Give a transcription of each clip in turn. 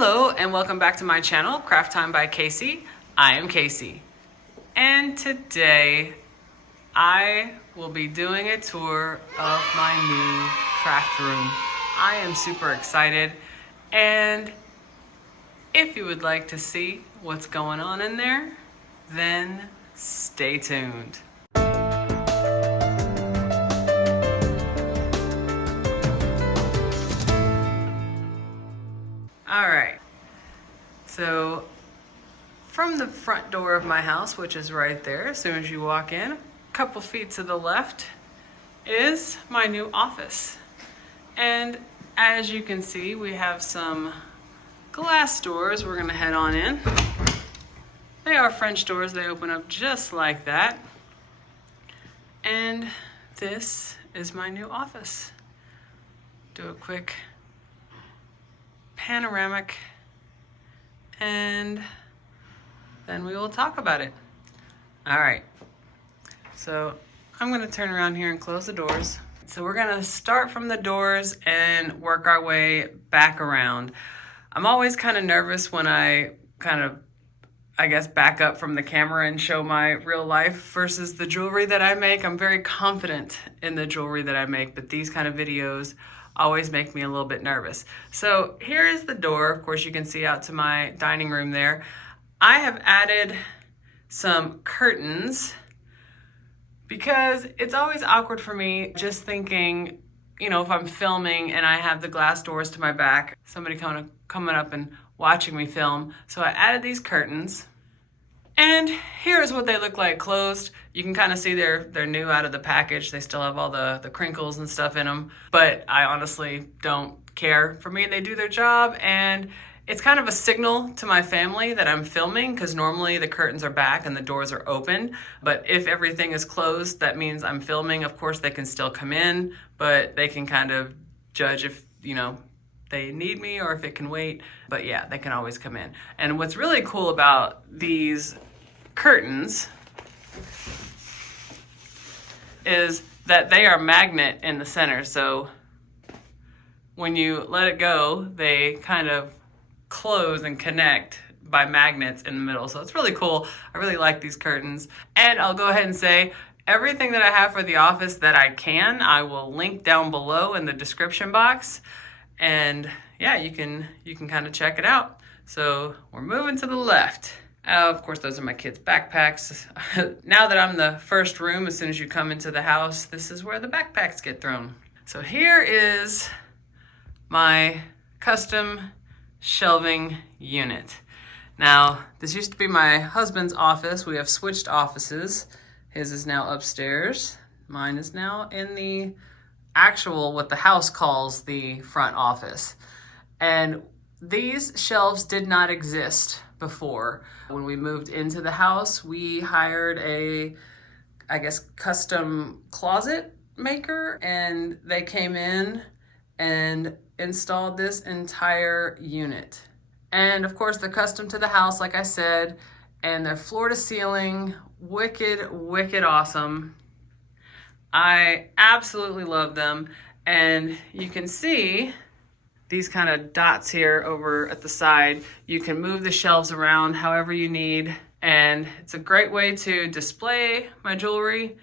Hello and welcome back to my channel, Craft Time by Casey. I am Casey. And today I will be doing a tour of my new craft room. I am super excited, and if you would like to see what's going on in there, then stay tuned. All right, so from the front door of my house, which is right there, as soon as you walk in, a couple feet to the left is my new office. And as you can see, we have some glass doors. We're gonna head on in. They are French doors. They open up just like that. And this is my new office. Do a quick panoramic and then we will talk about it. All right, so I'm gonna turn around here and close the doors. So we're gonna start from the doors and work our way back around. I'm always kind of nervous when I back up from the camera and show my real life versus the jewelry that I make. I'm very confident in the jewelry that I make, but these kind of videos always make me a little bit nervous. So here is the door. Of course, you can see out to my dining room there. I have added some curtains because it's always awkward for me just thinking, you know, if I'm filming and I have the glass doors to my back, somebody coming up and watching me film. So I added these curtains, and here's what they look like closed. You can kind of see they're new out of the package. They still have all the crinkles and stuff in them, but I honestly don't care. For me, they do their job, and it's kind of a signal to my family that I'm filming, because normally the curtains are back and the doors are open. But if everything is closed, that means I'm filming. Of course, they can still come in, but they can kind of judge if, you know, they need me or if it can wait. But yeah, they can always come in. And what's really cool about these curtains is that they are magnet in the center. So when you let it go, they kind of close and connect by magnets in the middle. So it's really cool. I really like these curtains. And I'll go ahead and say everything that I have for the office that I will link down below in the description box. And yeah, you can kind of check it out. So we're moving to the left. Of course, those are my kids' backpacks. Now that I'm the first room, as soon as you come into the house, this is where the backpacks get thrown. So here is my custom shelving unit. Now, this used to be my husband's office. We have switched offices. His is now upstairs. Mine is now in the actual, what the house calls the front office. And these shelves did not exist before. When we moved into the house, we hired a, custom closet maker, and they came in and installed this entire unit. And of course, they're custom to the house, like I said, and they're floor to ceiling, wicked, wicked awesome. I absolutely love them. And you can see these kind of dots here over at the side. You can move the shelves around however you need. And it's a great way to display my jewelry.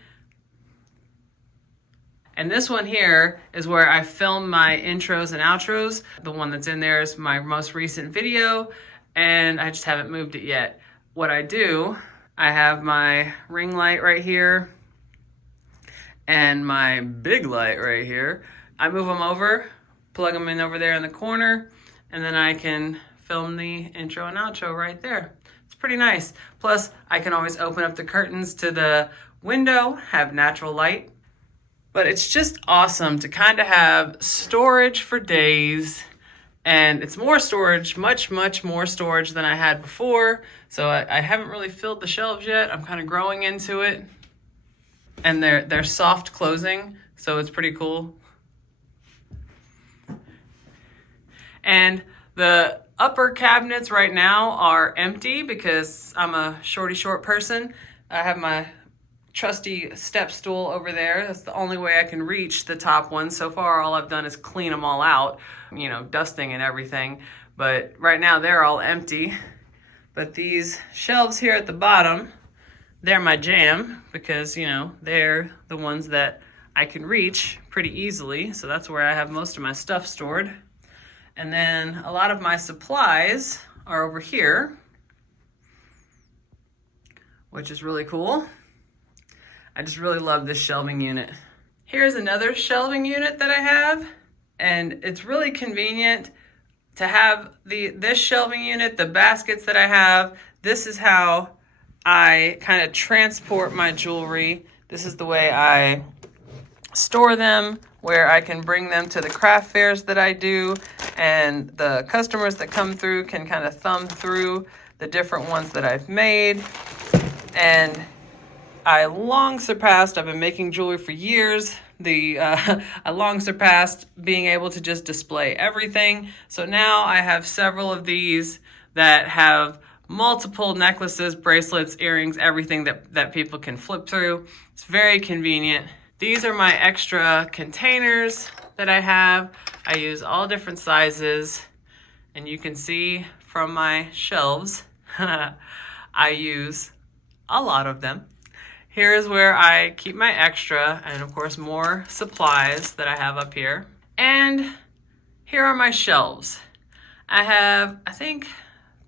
And this one here is where I film my intros and outros. The one that's in there is my most recent video, and I just haven't moved it yet. What I do, I have my ring light right here and my big light right here. I move them over, plug them in over there in the corner, and then I can film the intro and outro right there. It's pretty nice. Plus, I can always open up the curtains to the window, have natural light. But it's just awesome to kind of have storage for days, and it's more storage, much, much more storage than I had before. So I haven't really filled the shelves yet. I'm kind of growing into it, and they're soft closing, so it's pretty cool. And the upper cabinets right now are empty because I'm a short person. I have my trusty step stool over there. That's the only way I can reach the top one. So far, all I've done is clean them all out, you know, dusting and everything. But right now they're all empty. But these shelves here at the bottom, they're my jam because, you know, they're the ones that I can reach pretty easily. So that's where I have most of my stuff stored. And then a lot of my supplies are over here, which is really cool. I just really love this shelving unit. Here's another shelving unit that I have, and it's really convenient to have this shelving unit, the baskets that I have. This is how I kind of transport my jewelry. This is the way I store them, where I can bring them to the craft fairs that I do, and the customers that come through can kind of thumb through the different ones that I've made. And I long surpassed, I've been making jewelry for years, I long surpassed being able to just display everything. So now I have several of these that have multiple necklaces, bracelets, earrings, everything that people can flip through. It's very convenient. These are my extra containers that I have. I use all different sizes, and you can see from my shelves, I use a lot of them. Here is where I keep my extra, and of course more supplies that I have up here. And here are my shelves. I have, I think,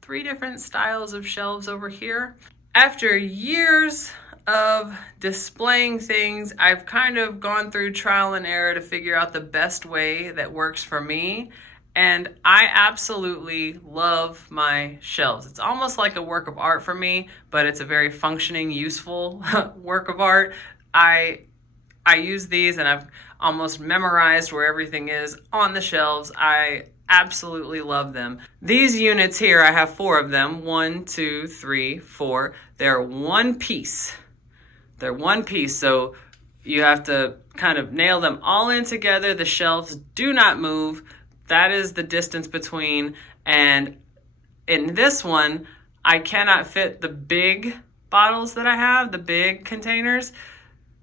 3 different styles of shelves over here. After years of displaying things, I've kind of gone through trial and error to figure out the best way that works for me. And I absolutely love my shelves. It's almost like a work of art for me, but it's a very functioning, useful work of art. I use these and I've almost memorized where everything is on the shelves. I absolutely love them. These units here, I have 4 of them. 1, 2, 3, 4. They're one piece. They're one piece, so you have to kind of nail them all in together. The shelves do not move. That is the distance between, and in this one, I cannot fit the big bottles that I have, the big containers.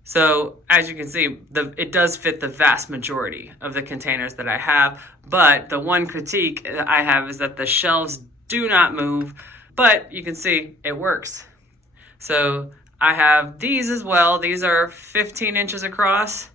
So as you can see, it does fit the vast majority of the containers that I have, but the one critique I have is that the shelves do not move, but you can see it works. So I have these as well. These are 15 inches across,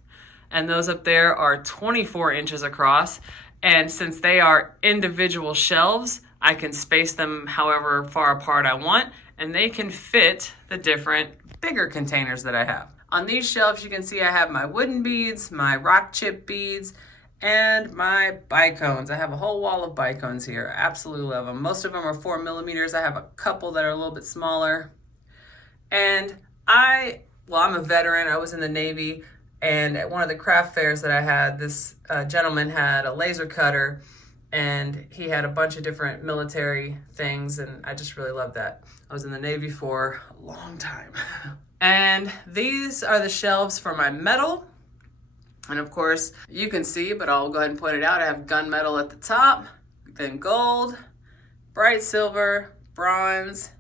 and those up there are 24 inches across. And since they are individual shelves, I can space them however far apart I want, and they can fit the different bigger containers that I have. On these shelves, you can see I have my wooden beads, my rock chip beads, and my bicones. I have a whole wall of bicones here. I absolutely love them. Most of them are 4 millimeters. I have a couple that are a little bit smaller. And I'm a veteran. I was in the Navy. And at one of the craft fairs that I had, this gentleman had a laser cutter, and he had a bunch of different military things, and I just really loved that. I was in the Navy for a long time. And these are the shelves for my metal. And of course, you can see, but I'll go ahead and point it out. I have gunmetal at the top, then gold, bright silver, bronze,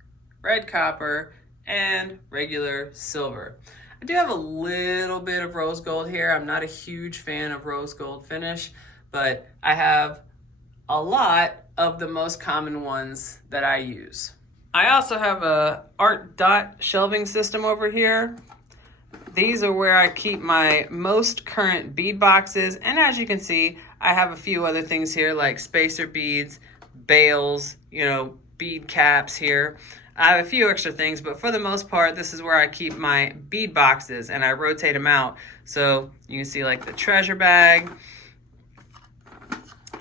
red copper, and regular silver. I do have a little bit of rose gold here. I'm not a huge fan of rose gold finish, but I have a lot of the most common ones that I use. I also have a art dot shelving system over here. These are where I keep my most current bead boxes, and as you can see, I have a few other things here like spacer beads, bails, bead caps here. I have a few extra things, but for the most part, this is where I keep my bead boxes, and I rotate them out. So you can see like the treasure bag,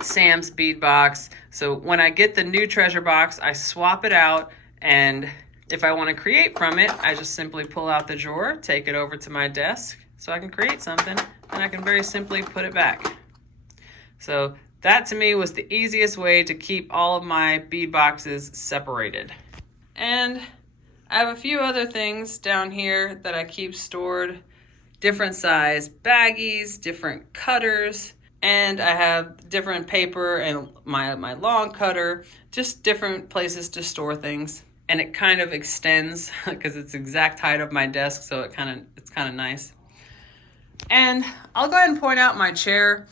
Sam's bead box. So when I get the new treasure box, I swap it out, and if I want to create from it, I just simply pull out the drawer, take it over to my desk so I can create something, and I can very simply put it back. So that to me was the easiest way to keep all of my bead boxes separated. And I have a few other things down here that I keep stored. Different size baggies, different cutters, and I have different paper and my long cutter, just different places to store things. And it kind of extends because it's the exact height of my desk, so it's kind of nice. And I'll go ahead and point out my chair.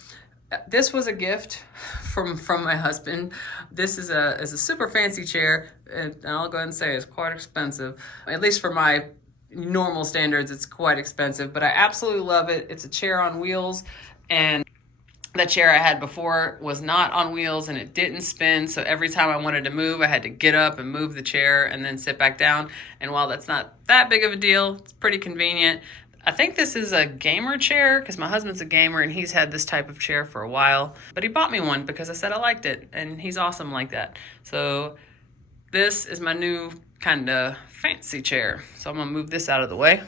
This was a gift from my husband. This is a super fancy chair, and I'll go ahead and say it's quite expensive. At least for my normal standards, it's quite expensive, but I absolutely love it. It's a chair on wheels, and the chair I had before was not on wheels and it didn't spin. So every time I wanted to move, I had to get up and move the chair and then sit back down. And while that's not that big of a deal, it's pretty convenient. I think this is a gamer chair because my husband's a gamer and he's had this type of chair for a while. But he bought me one because I said I liked it, and he's awesome like that. So this is my new kind of fancy chair. So I'm gonna move this out of the way.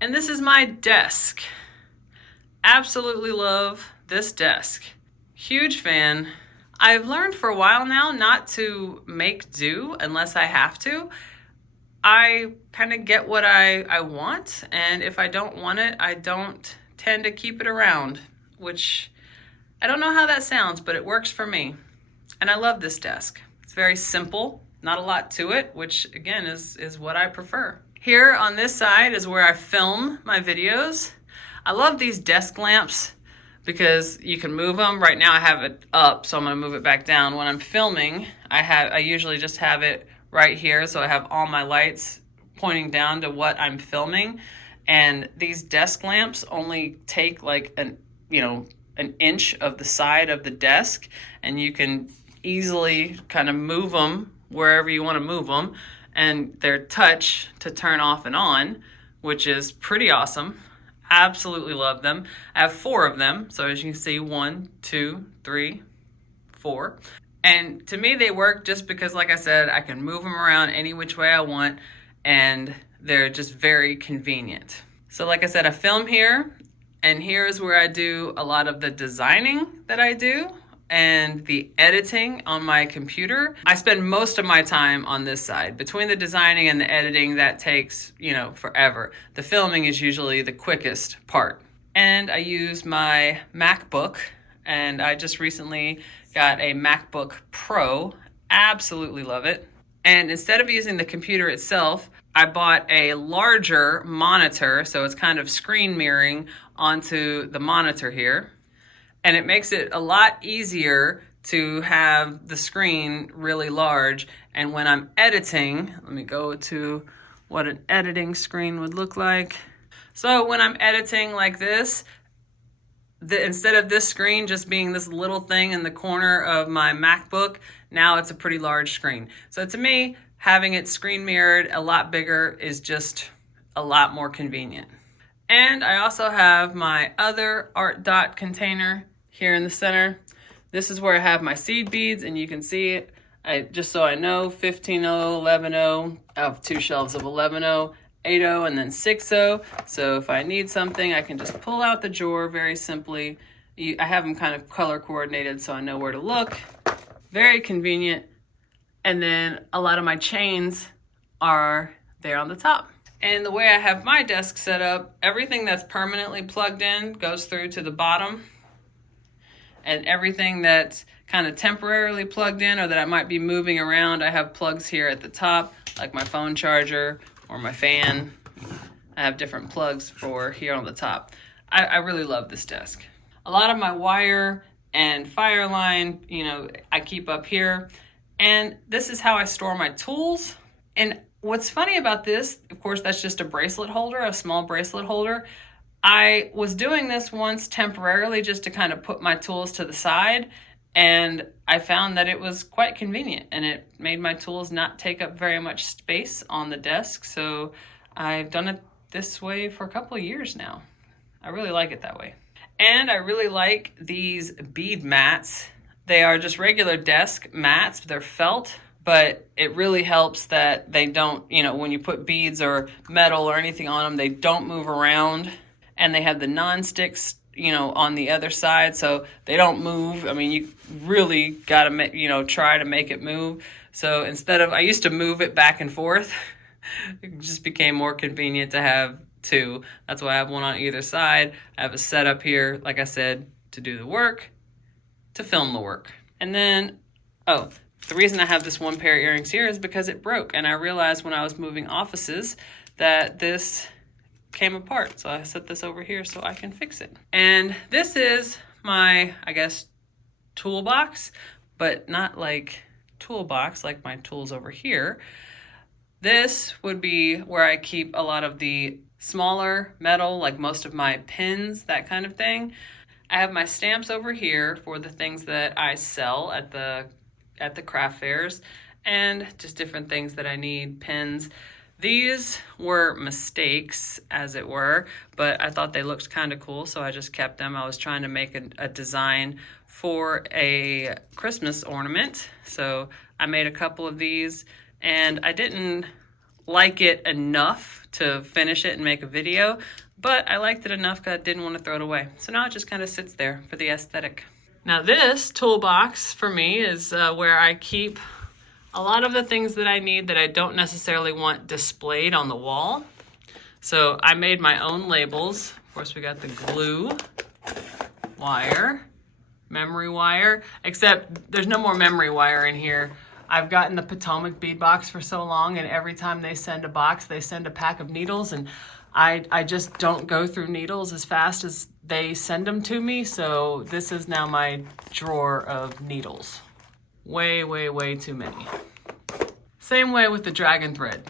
And this is my desk. Absolutely love this desk. Huge fan. I've learned for a while now not to make do unless I have to. I kind of get what I want, and if I don't want it, I don't tend to keep it around, which I don't know how that sounds, but it works for me. And I love this desk. It's very simple, not a lot to it, which again is what I prefer. Here on this side is where I film my videos. I love these desk lamps because you can move them. Right now I have it up, so I'm gonna move it back down. When I'm filming, I usually just have it right here, so I have all my lights pointing down to what I'm filming. And these desk lamps only take like an inch of the side of the desk, and you can easily kind of move them wherever you want to move them, and they're touch to turn off and on, which is pretty awesome. Absolutely love them. I have 4 of them. So as you can see, 1, 2, 3, 4. And to me, they work just because, like I said, I can move them around any which way I want, and they're just very convenient. So like I said, I film here, and here's where I do a lot of the designing that I do and the editing on my computer. I spend most of my time on this side. Between the designing and the editing, that takes, forever. The filming is usually the quickest part. And I use my MacBook, and I just recently got a MacBook Pro. Absolutely love it. And instead of using the computer itself, I bought a larger monitor, so it's kind of screen mirroring onto the monitor here. And it makes it a lot easier to have the screen really large. And when I'm editing, let me go to what an editing screen would look like. So when I'm editing like this, instead of this screen just being this little thing in the corner of my MacBook, now it's a pretty large screen. So to me, having it screen mirrored a lot bigger is just a lot more convenient. And I also have my other art dot container here in the center. This is where I have my seed beads, and you can see it. Just so I know, 15-0, 11-0. I have 2 shelves of 11-0, 8-0, and then 6-0. So if I need something, I can just pull out the drawer very simply. I have them kind of color coordinated so I know where to look. Very convenient. And then a lot of my chains are there on the top. And the way I have my desk set up, everything that's permanently plugged in goes through to the bottom. And everything that's kind of temporarily plugged in or that I might be moving around, I have plugs here at the top, like my phone charger or my fan. I have different plugs for here on the top. I really love this desk. A lot of my wire and fire line, I keep up here. And this is how I store my tools. And what's funny about this, of course, that's just a bracelet holder, a small bracelet holder. I was doing this once temporarily just to kind of put my tools to the side, and I found that it was quite convenient, and it made my tools not take up very much space on the desk. So I've done it this way for a couple of years now. I really like it that way. And I really like these bead mats. They are just regular desk mats. They're felt, but it really helps that they don't, when you put beads or metal or anything on them, they don't move around. And they have the non-sticks, on the other side, so they don't move. I mean, you really got to, try to make it move. So instead of, I used to move it back and forth, it just became more convenient to have 2. That's why I have one on either side. I have a setup here, like I said, to do the work, to film the work. And then, the reason I have this one pair of earrings here is because it broke. And I realized when I was moving offices that this came apart. So I set this over here so I can fix it. And this is my, I guess, toolbox, but not like toolbox like my tools over here. This would be where I keep a lot of the smaller metal, like most of my pins, that kind of thing. I have my stamps over here for the things that I sell at the craft fairs, and just different things that I need, pins. These were mistakes, as it were, but I thought they looked kind of cool, so I just kept them. I was trying to make a design for a Christmas ornament, so I made a couple of these, and I didn't like it enough to finish it and make a video, but I liked it enough because I didn't want to throw it away. So now it just kind of sits there for the aesthetic. Now this toolbox for me is where I keep a lot of the things that I need that I don't necessarily want displayed on the wall. So I made my own labels. Of course, we got the glue, wire, memory wire, except there's no more memory wire in here. I've gotten the Potomac bead box for so long, and every time they send a box, they send a pack of needles, and I just don't go through needles as fast as they send them to me, so this is now my drawer of needles. Way, way, way too many. Same way with the dragon thread.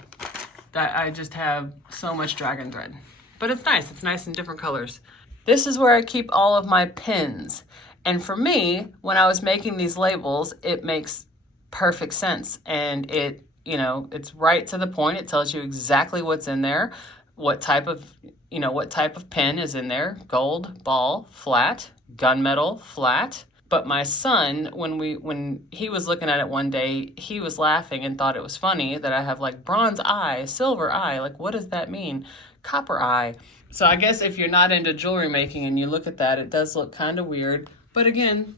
That I just have so much dragon thread. But it's nice in different colors. This is where I keep all of my pins. And for me, when I was making these labels, it makes perfect sense. And it's right to the point. It tells you exactly what's in there, what type of pin is in there. Gold, ball, flat, gunmetal, flat. But my son, when he was looking at it one day, he was laughing and thought it was funny that I have like bronze eye, silver eye. Like, what does that mean? Copper eye. So I guess if you're not into jewelry making and you look at that, it does look kind of weird. But again,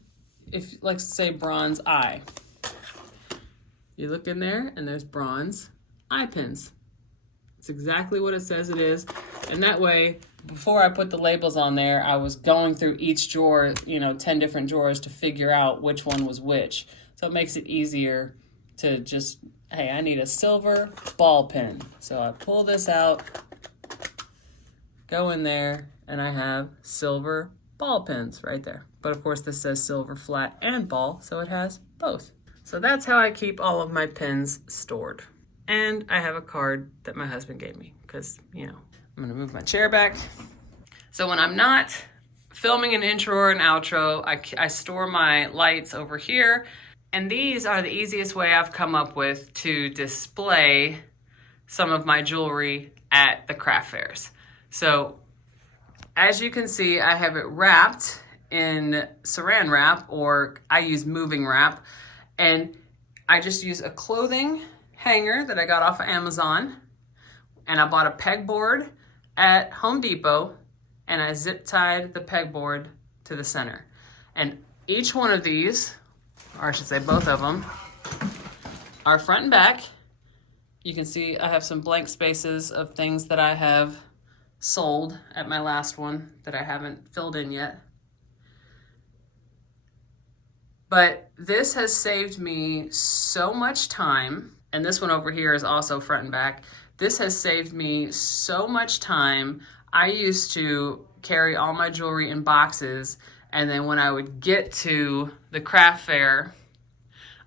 if like say bronze eye, you look in there and there's bronze eye pins. It's exactly what it says it is. And that way, before I put the labels on there, I was going through each drawer, 10 different drawers to figure out which one was which. So it makes it easier to just, hey, I need a silver ball pin. So I pull this out, go in there, and I have silver ball pins right there. But of course this says silver flat and ball, so it has both. So that's how I keep all of my pins stored. And I have a card that my husband gave me because, I'm gonna move my chair back. So when I'm not filming an intro or an outro, I store my lights over here. And these are the easiest way I've come up with to display some of my jewelry at the craft fairs. So as you can see, I have it wrapped in saran wrap, or I use moving wrap. And I just use a clothing hanger that I got off of Amazon. And I bought a pegboard at Home Depot, and I zip tied the pegboard to the center. And each one of these, or I should say both of them, are front and back. You can see I have some blank spaces of things that I have sold at my last one that I haven't filled in yet. But this has saved me so much time, and this one over here is also front and back. This has saved me so much time. I used to carry all my jewelry in boxes, and then when I would get to the craft fair,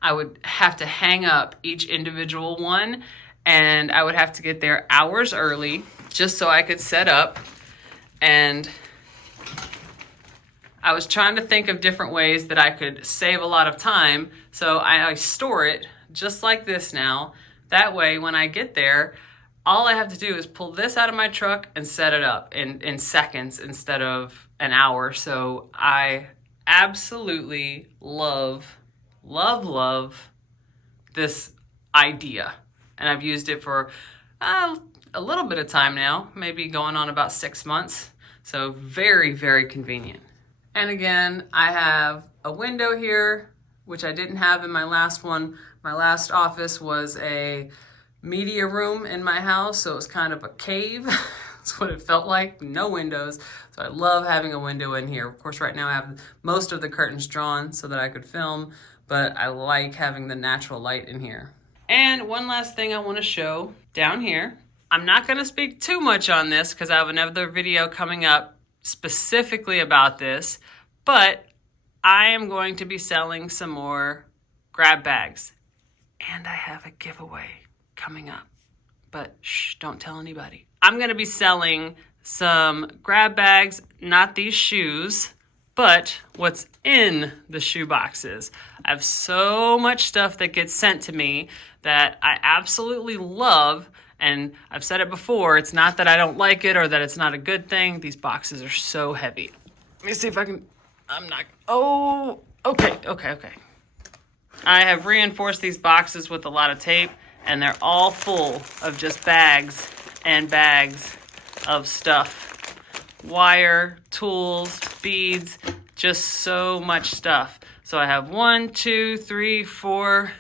I would have to hang up each individual one, and I would have to get there hours early just so I could set up. And I was trying to think of different ways that I could save a lot of time, so I store it just like this now. That way, when I get there, all I have to do is pull this out of my truck and set it up in seconds instead of an hour. So I absolutely love this idea. And I've used it for a little bit of time now, maybe going on about 6 months. So very, very convenient. And again, I have a window here, which I didn't have in my last one. My last office was a media room in my house, so it was kind of a cave. That's what it felt like, no windows. So I love having a window in here. Of course, right now I have most of the curtains drawn so that I could film, but I like having the natural light in here. And one last thing I want to show down here. I'm not going to speak too much on this because I have another video coming up specifically about this, But I am going to be selling some more grab bags. And I have a giveaway coming up. But shh, don't tell anybody. I'm going to be selling some grab bags, not these shoes, but what's in the shoe boxes. I have so much stuff that gets sent to me that I absolutely love. And I've said it before, it's not that I don't like it or that it's not a good thing. These boxes are so heavy. Let me see if I can, oh, okay. I have reinforced these boxes with a lot of tape, and they're all full of just bags and bags of stuff. Wire, tools, beads, just so much stuff. So I have 1, 2, 3, 4,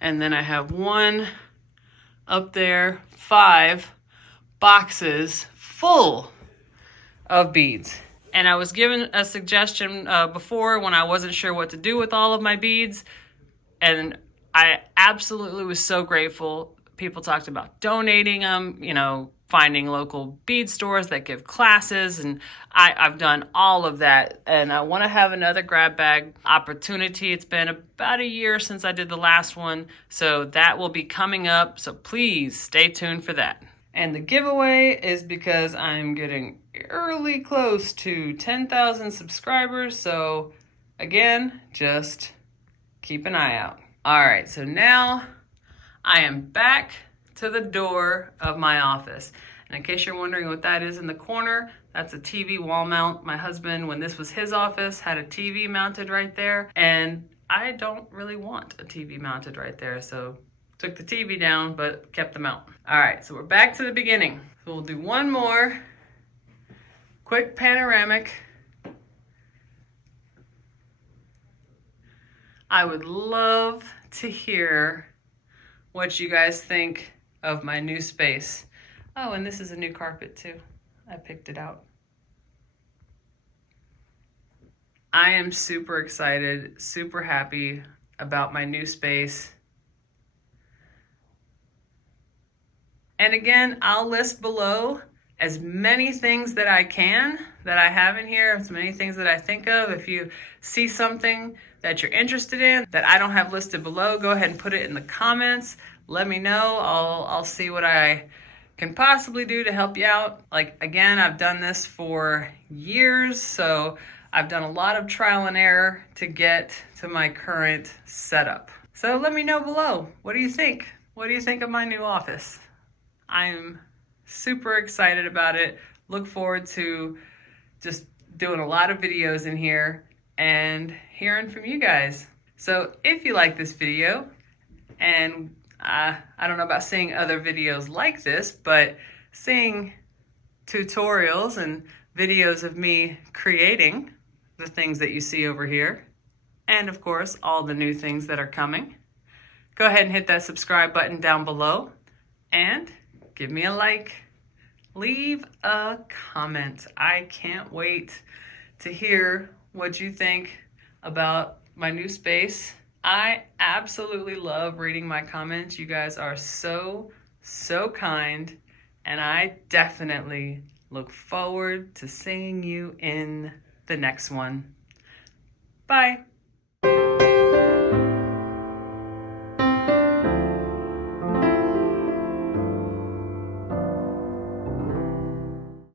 and then I have one up there, 5 boxes full of beads. And I was given a suggestion before when I wasn't sure what to do with all of my beads, and I absolutely was so grateful. People talked about donating them, finding local bead stores that give classes, and I've done all of that. And I want to have another grab bag opportunity. It's been about a year since I did the last one, so that will be coming up. So please stay tuned for that. And the giveaway is because I'm getting early close to 10,000 subscribers. So again, just keep an eye out. All right, so now I am back to the door of my office. And in case you're wondering what that is in the corner, that's a TV wall mount. My husband, when this was his office, had a TV mounted right there. And I don't really want a TV mounted right there, so took the TV down, but kept the mount. All right, so we're back to the beginning. So we'll do one more quick panoramic. I would love to hear what you guys think of my new space. Oh, and this is a new carpet too. I picked it out. I am super excited, super happy about my new space. And again, I'll list below as many things that I can, that I have in here, as many things that I think of. If you see something that you're interested in that I don't have listed below, go ahead and put it in the comments. Let me know. I'll see what I can possibly do to help you out. Like, again, I've done this for years, so I've done a lot of trial and error to get to my current setup. So let me know below. What do you think? What do you think of my new office? I'm super excited about it. Look forward to just doing a lot of videos in here and hearing from you guys. So if you like this video, and I don't know about seeing other videos like this, but seeing tutorials and videos of me creating the things that you see over here, and of course all the new things that are coming, go ahead and hit that subscribe button down below and give me a like. Leave a comment. I can't wait to hear what you think about my new space. I absolutely love reading my comments. You guys are so kind, and I definitely look forward to seeing you in the next one. Bye.